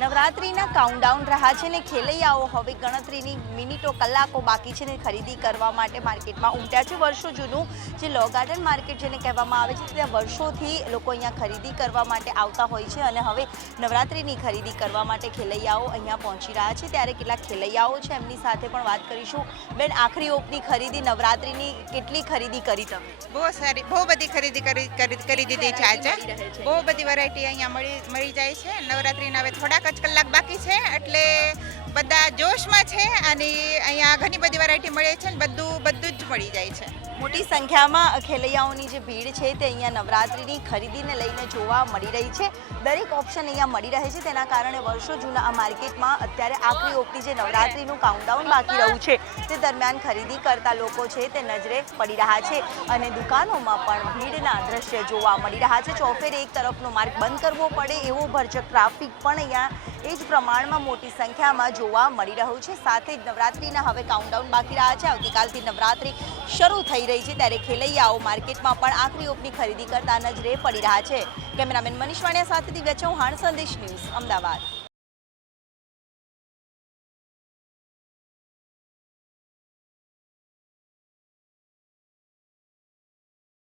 નવરાત્રિના કાઉન્ટડાઉન રહ્યા છે ને ખેલૈયાઓ હવે ગણતરીની મિનિટો કલાકો બાકી છે ને ખરીદી કરવા માટે માર્કેટમાં ઉમટ્યા છે। વર્ષો જૂનું જે લો ગાર્ડન માર્કેટ જેને કહેવામાં આવે છે ત્યાં વર્ષોથી લોકો અહીંયા ખરીદી કરવા માટે આવતા હોય છે અને હવે નવરાત્રિની ખરીદી કરવા માટે ખેલૈયાઓ અહીંયા પહોંચી રહ્યા છે। ત્યારે કેટલાક ખેલૈયાઓ છે એમની સાથે પણ વાત કરીશું। બેન, આખરી ઓપની ખરીદી નવરાત્રિની કેટલી ખરીદી કરી તમે? બહુ સારી, બહુ બધી ખરીદી કરી દીધી છે આજે। બહુ બધી વેરાયટી અહીંયા મળી જાય છે। નવરાત્રિના હવે થોડાક જ કલાક બાકી છે એટલે બધા જોશમાં છે અને અહીંયા ઘણી બધી વેરાયટી મળે છે ને બધું જ મળી જાય છે। મોટી સંખ્યામાં ખેલૈયાઓની જે ભીડ છે તે અહીંયા નવરાત્રિની ખરીદીને લઈને જોવા મળી રહી છે। દરેક ઓપ્શન અહીંયા મળી રહે છે, તેના કારણે વર્ષો જૂના આ માર્કેટમાં અત્યારે આખરી ઓપની જે નવરાત્રિનું કાઉન્ટડાઉન બાકી રહ્યું છે તે દરમિયાન ખરીદી કરતા લોકો છે તે નજરે પડી રહ્યા છે અને દુકાનોમાં પણ ભીડના દ્રશ્ય જોવા મળી રહ્યા છે। ચોફેરે એક તરફનો માર્ગ બંધ કરવો પડે એવો ભરચક ટ્રાફિક પણ અહીંયા એ જ પ્રમાણમાં મોટી સંખ્યામાં જોવા મળી રહ્યું છે। સાથે જ નવરાત્રિના હવે કાઉન્ટડાઉન બાકી રહ્યા છે, આવતીકાલથી નવરાત્રિ શરૂ થઈ રહી છે ત્યારે ખેલૈયાઓ માર્કેટમાં પણ આખરી ઓપની ખરીદી કરતા નજરે પડી રહ્યા છે। કેમેરામેન મનીષ વાણિયા સાથે દિવ્યા ચૌહાણ, સંદેશ ન્યૂઝ, અમદાવાદ।